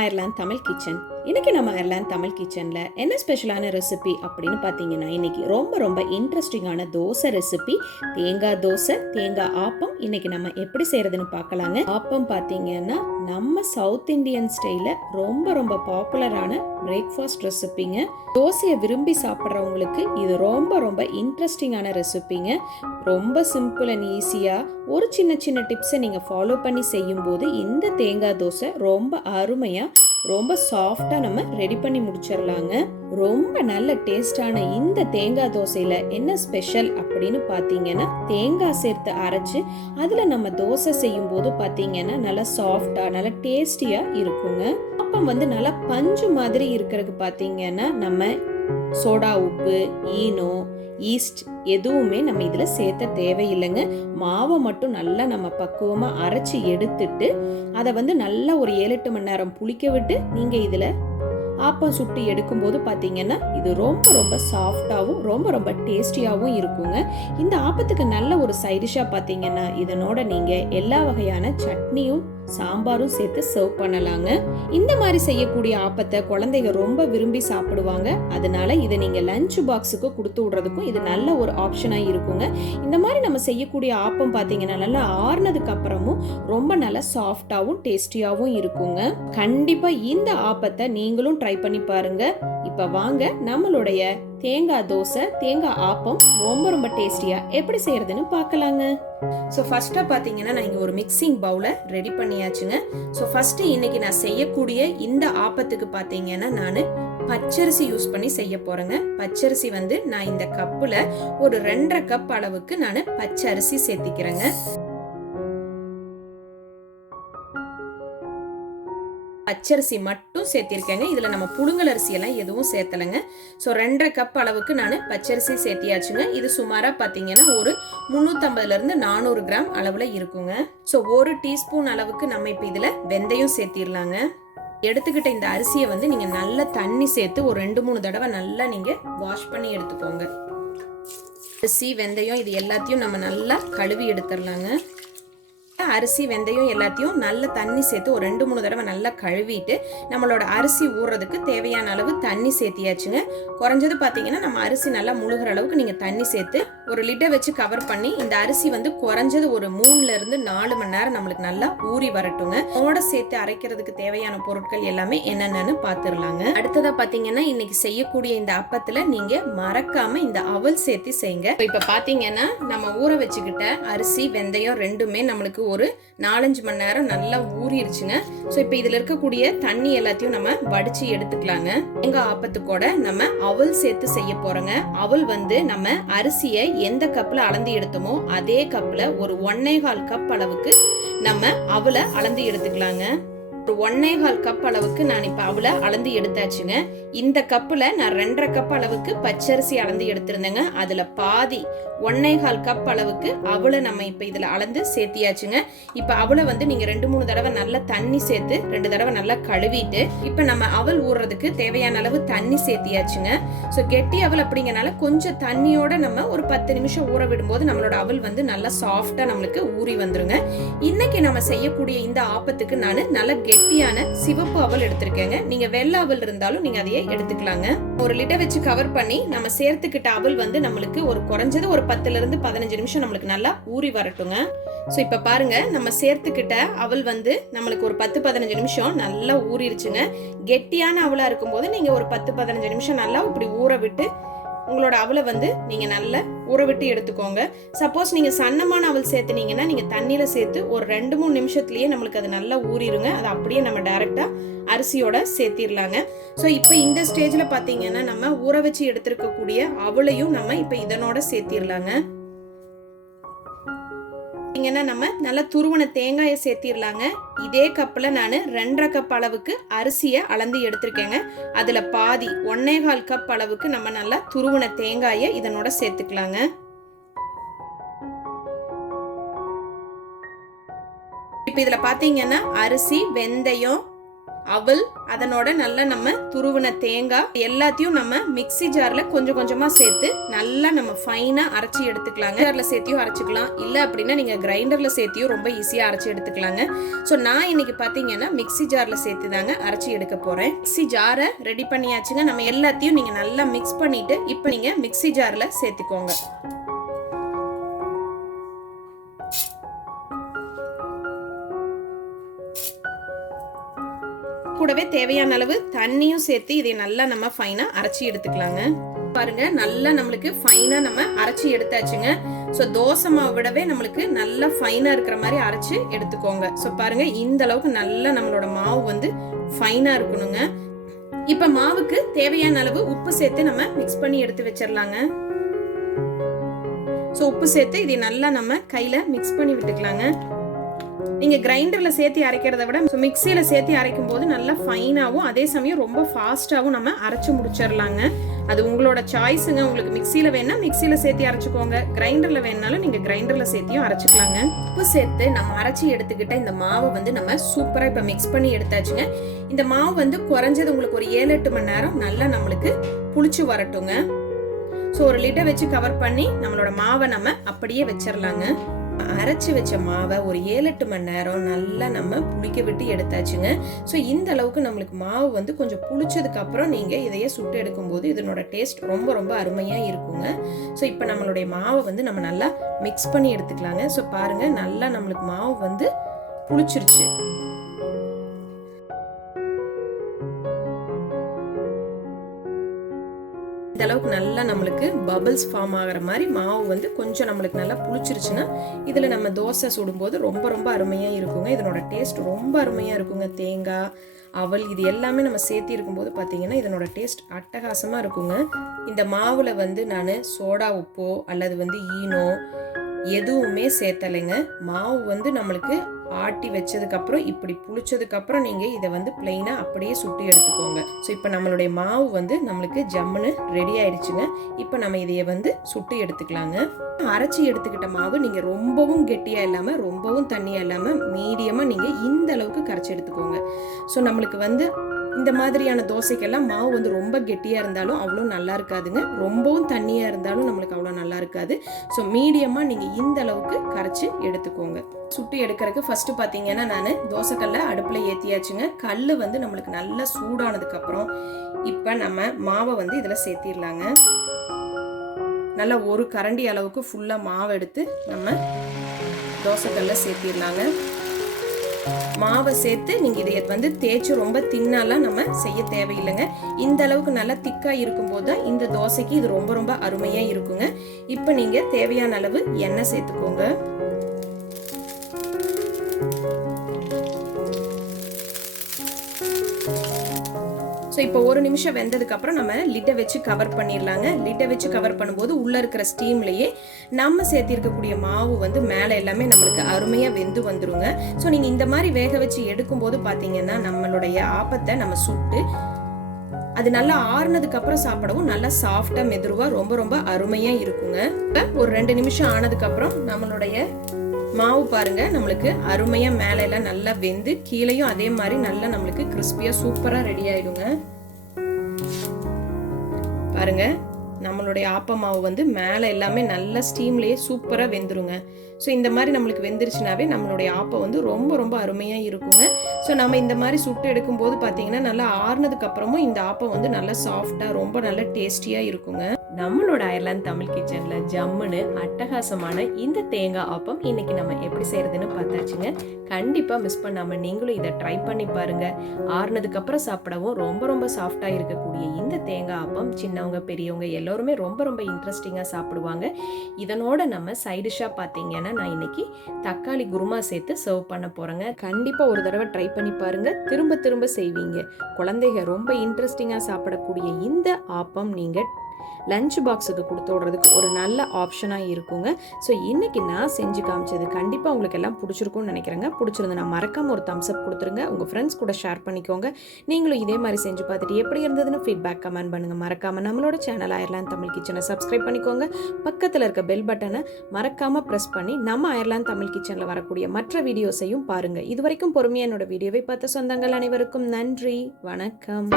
Ireland Tamil kitchen. இன்னைக்கு நம்ம Ireland Tamil கிச்சன்ல என்ன ஸ்பெஷலான ரெசிபி அப்படின்னு பார்த்தீங்கன்னா, இன்னைக்கு ரொம்ப ரொம்ப இன்ட்ரெஸ்டிங்கான தோசை ரெசிபி, தேங்காய் தோசை, தேங்காய் ஆப்பம். இன்னைக்கு நம்ம எப்படி செய்யறதுன்னு பார்க்கலாங்க. ஆப்பம் பார்த்தீங்கன்னா நம்ம சவுத் இந்தியன் ஸ்டைல ரொம்ப ரொம்ப பாப்புலரான பிரேக்ஃபாஸ்ட் ரெசிபிங்க. தோசையை விரும்பி சாப்பிட்றவங்களுக்கு இது ரொம்ப ரொம்ப இன்ட்ரெஸ்டிங்கான ரெசிபிங்க. ரொம்ப சிம்பிள் அண்ட் ஈஸியா ஒரு சின்ன சின்ன டிப்ஸை நீங்க ஃபாலோ பண்ணி செய்யும் போது இந்த தேங்காய் தோசை ரொம்ப அருமையா ரொம்ப சாஃப்டா நம்ம ரெடி பண்ணி முடிச்சிடலாங்க. ரொம்ப நல்ல டேஸ்டான இந்த தேங்காய் தோசையில என்ன ஸ்பெஷல் அப்படின்னு பாத்தீங்கன்னா, தேங்காய் சேர்த்து அரைச்சு அதுல நம்ம தோசை செய்யும் போது பாத்தீங்கன்னா நல்லா சாஃப்டா நல்லா டேஸ்டியா இருக்குங்க. அப்பம் நல்லா பஞ்சு மாதிரி இருக்கிறதுக்கு பாத்தீங்கன்னா நம்ம சோடா உப்பு, ஈனோ, ஈஸ்ட் எதுவுமே நம்ம இதுல சேர்த்த தேவையில்லைங்க. மாவை மட்டும் நல்லா நம்ம பக்குவமா அரைச்சி எடுத்துட்டு அதை நல்லா ஒரு 7-8 மணி நேரம் புளிக்க விட்டு நீங்க இதுல ஆப்பம் சுட்டு எடுக்கும் போது பாத்தீங்கன்னா இது ரொம்ப ரொம்ப சாஃப்டாவும் ரொம்ப ரொம்ப டேஸ்டியாவும் இருக்குங்க. இந்த ஆப்பத்துக்கு நல்ல ஒரு சைடிஷா பாத்தீங்கன்னா இதனோட நீங்க எல்லா வகையான சட்னியும் சாம்பாரும் சேர்த்து சர்வ் பண்ணலாங்க. இந்த மாதிரி செய்யக்கூடிய ஆப்பத்தை குழந்தைங்க ரொம்ப விரும்பி சாப்பிடுவாங்க. அதனால இதை நீங்க லஞ்ச் பாக்ஸுக்கு கொடுத்து விடுறதுக்கும் இது நல்ல ஒரு ஆப்ஷனா இருக்குங்க. இந்த மாதிரி நம்ம செய்யக்கூடிய ஆப்பம் பாத்தீங்கன்னா நல்லா ஆறுனதுக்கு அப்புறமும் ரொம்ப நல்லா சாஃப்டாவும் டேஸ்டியாவும் இருக்குங்க. கண்டிப்பா இந்த ஆப்பத்தை நீங்களும் ட்ரை பண்ணி பாருங்க. இப்ப வாங்க நம்மளுடைய தேங்காய் தோசை, தேங்காய் ஆப்பம் ரொம்ப ரொம்ப டேஸ்டியா எப்படி செய்யறதுன்னு பார்க்கலாங்க. ஸோ ஃபர்ஸ்டா பாத்தீங்கன்னா நான் இங்க ஒரு மிக்சிங் பவுலை ரெடி பண்ணியாச்சுங்க. ஸோ ஃபர்ஸ்ட் இன்னைக்கு நான் செய்யக்கூடிய இந்த ஆப்பத்துக்கு பாத்தீங்கன்னா நான் பச்சரிசி யூஸ் பண்ணி செய்ய போறேங்க. பச்சரிசி நான் இந்த கப்புல ஒரு 2.5 கப் அளவுக்கு நான் பச்சரிசி சேர்த்திக்கிறேங்க. பச்சரிசி மட்டும் சேர்த்திருக்கேங்க. இதுல நம்ம புழுங்கல் அரிசி எல்லாம் எதுவும் சேர்த்தலைங்க. ஸோ 2.5 கப் அளவுக்கு நான் பச்சரிசி சேர்த்தியாச்சுங்க. இது சுமாரா பாத்தீங்கன்னா ஒரு 350 இருந்து 400 கிராம் அளவுல இருக்குங்க. ஸோ 1 டீஸ்பூன் அளவுக்கு நம்ம இப்ப இதுல வெந்தயம் சேர்த்திடலாங்க. எடுத்துக்கிட்ட இந்த அரிசியை நீங்க நல்லா தண்ணி சேர்த்து ஒரு 2-3 தடவை நல்லா நீங்க வாஷ் பண்ணி எடுத்துக்கோங்க. அரிசி, வெந்தயம் இது எல்லாத்தையும் நம்ம நல்லா கழுவி எடுத்துடலாங்க. அரிசி, வெந்தயம் எல்லாத்தையும் நல்ல தண்ணி சேர்த்து ஒரு 2-3 தடவை நல்லா கழுவிட்டு நம்மளோட அரிசி ஊறுறதுக்கு தேவையான அளவு தண்ணி சேர்த்தியாச்சுங்க. குறைஞ்சது பாத்தீங்கன்னா நம்ம அரிசி நல்லா முழுகிற அளவுக்கு நீங்க தண்ணி சேர்த்து ஒரு லிட்டை வச்சு கவர் பண்ணி இந்த அரிசி குறைஞ்சது ஒரு 3 இருந்து 4 மணி நேரம் நம்மளுக்கு நல்லா ஊறி வரட்டுங்க. அதோட சேர்த்து அரைக்கிறதுக்கு தேவையான பொருட்கள் எல்லாமே என்னென்னு பாத்துடலாங்க. அடுத்ததா பாத்தீங்கன்னா இன்னைக்கு செய்யக்கூடிய இந்த அப்பத்துல நீங்க மறக்காம இந்த அவல் சேர்த்து செய்யுங்க. இப்ப பாத்தீங்கன்னா நம்ம ஊற வச்சுக்கிட்ட அரிசி, வெந்தயம் ரெண்டுமே நம்மளுக்கு ஒரு 4-5 மணி நேரம் நல்லா ஊறிடுச்சுங்க. ஸோ இப்போ இதில் இருக்கக்கூடிய தண்ணி எல்லாத்தையும் நம்ம வடிச்சு எடுத்துக்கலாங்க. தேங்காய் ஆப்பத்துக்கூட நம்ம அவல் சேர்த்து செய்ய போறோங்க. அவல் நம்ம அரிசியை எந்த கப்ல அளந்து எடுத்தோமோ அதே கப்ல ஒரு 1.25 கப் அளவுக்கு நம்ம அவலை அளந்து எடுத்துக்கலாங்க. ஒரு 1.25 கப் அளவுக்கு நான் இப்ப அவளை அளந்து எடுத்தாச்சுங்க. இந்த கப்புல நான் 2.5 கப் அளவுக்கு பச்சரிசி அளந்து எடுத்திருந்தேங்க. அதுல பாதி 1.25 கப் அளவுக்கு அவளை நம்ம இப்ப இதுல அளந்து சேர்த்தியாச்சுங்க. இப்ப அவளை நீங்க 2-3 தடவை நல்லா தண்ணி சேர்த்து 2 தடவை நல்லா கழுவிட்டு இப்ப நம்ம அவல் ஊறுறதுக்கு தேவையான அளவு தண்ணி சேர்த்தியாச்சுங்க. ஸோ கெட்டி அவல் அப்படிங்கறனால கொஞ்சம் தண்ணியோட நம்ம ஒரு 10 நிமிஷம் ஊற விடும்போது நம்மளோட அவல் நல்லா சாஃப்டா நம்மளுக்கு ஊறி வந்துருங்க. இன்னைக்கு நம்ம செய்யக்கூடிய இந்த ஆப்பத்துக்கு நான் நல்ல கெட்டியான சிவப்பு அவல் எடுத்திருக்கேங்க. நீங்க வெள்ளை அவல் இருந்தாலும் நீங்க அதையே எடுத்துக்கலாங்க. ஒரு லிட்டை வச்சு கவர் பண்ணி நம்ம சேர்த்துக்கிட்ட அவல் நம்மளுக்கு ஒரு குறைஞ்சது ஒரு 10 இருந்து 15 நிமிஷம் நம்மளுக்கு நல்லா ஊறி வரட்டுங்க. சோ இப்ப பாருங்க நம்ம சேர்த்துக்கிட்ட அவல் நம்மளுக்கு ஒரு 10-15 நிமிஷம் நல்லா ஊறிடுச்சுங்க. கெட்டியான அவலா இருக்கும்போது நீங்க ஒரு 10-15 நிமிஷம் நல்லா இப்படி ஊற விட்டு உங்களோட அவலை நீங்க நல்லா ஊற விட்டு எடுத்துக்கோங்க. சப்போஸ் நீங்க சன்னமான அவல் சேர்த்துனீங்கன்னா நீங்க தண்ணியில சேர்த்து ஒரு 2-3 நிமிஷத்துலயே நம்மளுக்கு அது நல்லா ஊறிடுங்க. அது அப்படியே நம்ம டைரக்டா அரிசியோட சேர்த்திடலாங்க. ஸோ இப்போ இந்த ஸ்டேஜ்ல பாத்தீங்கன்னா நம்ம ஊற வச்சு எடுத்திருக்கக்கூடிய அவளையும் நம்ம இப்ப இதனோட சேர்த்திடலாங்க. நம்ம நல்லா துருவன தேங்காயை சேர்த்திடலாங்க. இதே கப்ல நான் 2.5 கப் அளவுக்கு அரிசியை அளந்து எடுத்திருக்கேங்க. அதுல பாதி 1.25 கப் அளவுக்கு நம்ம நல்லா துருவன தேங்காயை இதனோட சேர்த்துக்கலாங்க. இப்ப இதுல பாத்தீங்கன்னா அரிசி, வெந்தயம், அவல், அதனோட நல்லா நம்ம துருவின தேங்காய் எல்லாத்தையும் நம்ம மிக்ஸி ஜார்ல கொஞ்சம் கொஞ்சமா சேர்த்து நல்லா நம்ம ஃபைனா அரைச்சி எடுத்துக்கலாங்க. ஜார்ல சேர்த்தியும் அரைச்சிக்கலாம், இல்ல அப்படின்னா நீங்க கிரைண்டர்ல சேர்த்தியும் ரொம்ப ஈஸியா அரைச்சி எடுத்துக்கலாங்க. ஸோ நான் இன்னைக்கு பாத்தீங்கன்னா மிக்ஸி ஜார்ல சேர்த்து தாங்க அரைச்சி எடுக்க போறேன். மிக்ஸி ஜாரை ரெடி பண்ணியாச்சுங்க. நம்ம எல்லாத்தையும் நீங்க நல்லா மிக்ஸ் பண்ணிட்டு இப்போ நீங்க மிக்ஸி ஜார்ல சேர்த்துக்கோங்க. கூடவே தேவையான அளவு தண்ணியும் சேர்த்து இதை நல்லா நம்ம ஃபைனா அரைச்சி எடுத்துக்கலாங்க. பாருங்க, நல்லா நம்மளுக்கு ஃபைனா நம்ம அரைச்சி எடுத்தாச்சுங்க. ஸோ தோசை மாவை விடவே நம்மளுக்கு நல்லா ஃபைனா இருக்கிற மாதிரி அரைச்சு எடுத்துக்கோங்க. ஸோ பாருங்க, இந்த அளவுக்கு நல்லா நம்மளோட மாவு வந்து ஃபைனா இருக்கணுங்க. இப்ப மாவுக்கு தேவையான அளவு உப்பு சேர்த்து நம்ம மிக்ஸ் பண்ணி எடுத்து வச்சிடலாங்க. ஸோ உப்பு சேர்த்து இதை நல்லா நம்ம கையில மிக்ஸ் பண்ணி விட்டுக்கலாங்க. நீங்க கிரைண்டர்ல சேர்த்து அரைக்கிறத விட மிக்சியில சேர்த்து அரைக்கும் போது நல்லா ஃபைனாவும் அதே சமயம் ரொம்ப ஃபாஸ்டாவும் நம்ம அரைச்சு முடிச்சிடலாங்க. அது உங்களோட சாய்ஸுங்க. உங்களுக்கு மிக்சியில வேணா மிக்சியில சேர்த்து அரைச்சுக்கோங்க, கிரைண்டர்ல வேணாலும் நீங்க கிரைண்டர்ல சேர்த்தியும் அரைச்சுக்கலாங்க. உப்பு சேர்த்து நம்ம அரைச்சி எடுத்துக்கிட்ட இந்த மாவை வந்து நம்ம சூப்பரா இப்ப மிக்ஸ் பண்ணி எடுத்தாச்சுங்க. இந்த மாவு வந்து குறைஞ்சது உங்களுக்கு ஒரு 7-8 மணி நேரம் நல்லா நம்மளுக்கு புளிச்சு வரட்டுங்க. ஸோ ஒரு லிட்டை வச்சு கவர் பண்ணி நம்மளோட மாவை நம்ம அப்படியே வச்சிடலாங்க. அரைச்சி வச்ச மாவை ஒரு 7-8 மணி நேரம் நல்லா நம்ம புளிக்க விட்டு எடுத்தாச்சுங்க. ஸோ இந்த அளவுக்கு நம்மளுக்கு மாவு வந்து கொஞ்சம் புளிச்சதுக்கு அப்புறம் நீங்க இதையே சுட்டு எடுக்கும்போது இதனோட டேஸ்ட் ரொம்ப ரொம்ப அருமையா இருக்குங்க. ஸோ இப்போ நம்மளுடைய மாவை வந்து நம்ம நல்லா மிக்ஸ் பண்ணி எடுத்துக்கலாங்க. ஸோ பாருங்க, நல்லா நம்மளுக்கு மாவு வந்து புளிச்சிருச்சு. இந்த அளவுக்கு நல்லா நம்மளுக்கு பபிள்ஸ் ஃபார்ம் ஆகிற மாதிரி மாவு வந்து கொஞ்சம் நம்மளுக்கு நல்லா புளிச்சிருச்சுன்னா இதில் நம்ம தோசை சுடும்போது ரொம்ப ரொம்ப அருமையாக இருக்குங்க. இதனோட டேஸ்ட் ரொம்ப அருமையாக இருக்குங்க. தேங்காய், அவல் இது எல்லாமே நம்ம சேர்த்து இருக்கும்போது பார்த்தீங்கன்னா இதனோட டேஸ்ட் அட்டகாசமாக இருக்குங்க. இந்த மாவில் வந்து நான் சோடா உப்போ அல்லது வந்து ஈனோ எதுவுமே சேர்த்தலைங்க. மாவு வந்து நம்மளுக்கு ஆட்டி வச்சதுக்கப்புறம் இப்படி புளிச்சதுக்கப்புறம் நீங்கள் இதை வந்து பிளெயினாக அப்படியே சுட்டி எடுத்துக்கோங்க. ஸோ இப்போ நம்மளுடைய மாவு வந்து நம்மளுக்கு ஜம்முன்னு ரெடி ஆயிடுச்சுங்க. இப்போ நம்ம இதையை வந்து சுட்டி எடுத்துக்கலாங்க. அரைச்சி எடுத்துக்கிட்ட மாவு நீங்கள் ரொம்பவும் கெட்டியாக இல்லாமல் ரொம்பவும் தண்ணியாக இல்லாமல் மீடியமாக நீங்கள் இந்த அளவுக்கு கரைச்சி எடுத்துக்கோங்க. ஸோ நம்மளுக்கு வந்து இந்த மாதிரியான தோசைக்கெல்லாம் மாவு வந்து ரொம்ப கெட்டியாக இருந்தாலும் அவ்வளோ நல்லா இருக்காதுங்க, ரொம்பவும் தண்ணியாக இருந்தாலும் நம்மளுக்கு அவ்வளோ நல்லா இருக்காது. ஸோ மீடியமாக நீங்கள் இந்த அளவுக்கு கரைச்சி எடுத்துக்கோங்க. சுட்டி எடுக்கிறதுக்கு ஃபர்ஸ்ட் பார்த்தீங்கன்னா நான் தோசைக்கல்லை அடுப்பில் ஏற்றியாச்சுங்க. கல் வந்து நம்மளுக்கு நல்லா சூடானதுக்கப்புறம் இப்போ நம்ம மாவை வந்து இதில் சேர்த்திடலாங்க. நல்லா ஒரு கரண்டி அளவுக்கு ஃபுல்லாக மாவை எடுத்து நம்ம தோசைக்கல்லை சேர்த்திடலாங்க. மாவை சேர்த்து நீங்கள் இதை வந்து தேய்ச்சி ரொம்ப தின்னாலாம் நம்ம செய்ய தேவையில்லைங்க. இந்த அளவுக்கு நல்லா திக்காக இருக்கும்போது தான் இந்த தோசைக்கு இது ரொம்ப ரொம்ப அருமையாக இருக்குங்க. இப்போ நீங்கள் தேவையான அளவு எண்ணெய் சேர்த்துக்கோங்க. ஸோ இப்போ ஒரு நிமிஷம் வெந்ததுக்கு அப்புறம் நம்ம லிட்டை வச்சு கவர் பண்ணிடலாங்க. லிட்டை வச்சு கவர் பண்ணும்போது உள்ள இருக்கிற ஸ்டீம்லயே நம்ம சேர்த்திருக்கக்கூடிய மாவு வந்து மேலே எல்லாமே நம்மளுக்கு அருமையாக வெந்து வந்துருங்க. ஸோ நீங்கள் இந்த மாதிரி வேக வச்சு எடுக்கும்போது பார்த்தீங்கன்னா நம்மளுடைய ஆப்பத்தை நம்ம சுட்டு அது நல்லா ஆறுனதுக்கு அப்புறம் சாப்பிடவும் நல்லா சாஃப்டா மெதுவா ரொம்ப ரொம்ப அருமையா இருக்குங்க. ஒரு 2 நிமிஷம் ஆனதுக்கு அப்புறம் நம்மளுடைய மாவு பாருங்க நம்மளுக்கு அருமையா மேல எல்லாம் நல்லா வெந்து கீழையும் அதே மாதிரி நல்லா நம்மளுக்கு கிறிஸ்பியா சூப்பரா ரெடி ஆயிடுங்க. பாருங்க நம்மளுடைய ஆப்ப மாவு வந்து மேலே எல்லாமே நல்ல ஸ்டீம்லேயே சூப்பராக வெந்துருங்க. ஸோ இந்த மாதிரி நம்மளுக்கு வெந்துருச்சுனாவே நம்மளுடைய ஆப்பம் வந்து ரொம்ப ரொம்ப அருமையாக இருக்குங்க. ஸோ நம்ம இந்த மாதிரி சுட்டு எடுக்கும்போது பார்த்தீங்கன்னா நல்லா ஆறுனதுக்கு அப்புறமும் இந்த ஆப்பம் வந்து நல்லா சாஃப்டாக ரொம்ப நல்லா டேஸ்டியாக இருக்குங்க. நம்மளோட அயர்லாந்து தமிழ் கிச்சன்ல ஜம்முன்னு அட்டகாசமான இந்த தேங்காய் ஆப்பம் இன்னைக்கு நம்ம எப்படி செய்யறதுன்னு பார்த்தாச்சுங்க. கண்டிப்பா மிஸ் பண்ணாம நீங்களும் இதை ட்ரை பண்ணி பாருங்க. ஆறுனதுக்கு அப்புறம் சாப்பிடவும் ரொம்ப ரொம்ப சாஃப்டா இருக்கக்கூடிய இந்த தேங்காய் ஆப்பம் சின்னவங்க பெரியவங்க எல்லாருமே ரொம்ப ரொம்ப இன்ட்ரெஸ்டிங்கா சாப்பிடுவாங்க. இதனோட நம்ம சைடிஷா பார்த்தீங்கன்னா நான் இன்னைக்கு தக்காளி குருமா சேர்த்து சர்வ் பண்ண போறேங்க. கண்டிப்பா ஒரு தடவை ட்ரை பண்ணி பாருங்க, திரும்ப திரும்ப செய்வீங்க. குழந்தைங்க ரொம்ப இன்ட்ரெஸ்டிங்கா சாப்பிடக்கூடிய இந்த ஆப்பம் நீங்க லஞ்ச் பாக்ஸுக்கு கொடுத்து விடுறதுக்கு ஒரு நல்ல ஆப்ஷனாக இருக்குங்க. ஸோ இன்றைக்கி நான் செஞ்சு காமிச்சது கண்டிப்பாக உங்களுக்கு எல்லாம் பிடிச்சிருக்கும்னு நினைக்கிறேங்க. பிடிச்சிருந்து நான் மறக்காமல் ஒரு தம்ஸ் அப் கொடுத்துருங்க. உங்கள் ஃப்ரெண்ட்ஸ் கூட ஷேர் பண்ணிக்கோங்க. நீங்களும் இதே மாதிரி செஞ்சு பார்த்துட்டு எப்படி இருந்ததுன்னு ஃபீட்பேக் கமெண்ட் பண்ணுங்கள். மறக்காமல் நம்மளோட சேனல் அயர்லாந்து தமிழ் கிச்சனை சப்ஸ்கிரைப் பண்ணிக்கோங்க. பக்கத்தில் இருக்க பெல் பட்டனை மறக்காமல் ப்ரெஸ் பண்ணி நம்ம அயர்லாந்து தமிழ் கிச்சனில் வரக்கூடிய மற்ற வீடியோஸையும் பாருங்கள். இது வரைக்கும் பொறுமையாக என்னோட வீடியோவை பார்த்த சொந்தங்கள் அனைவருக்கும் நன்றி. வணக்கம்.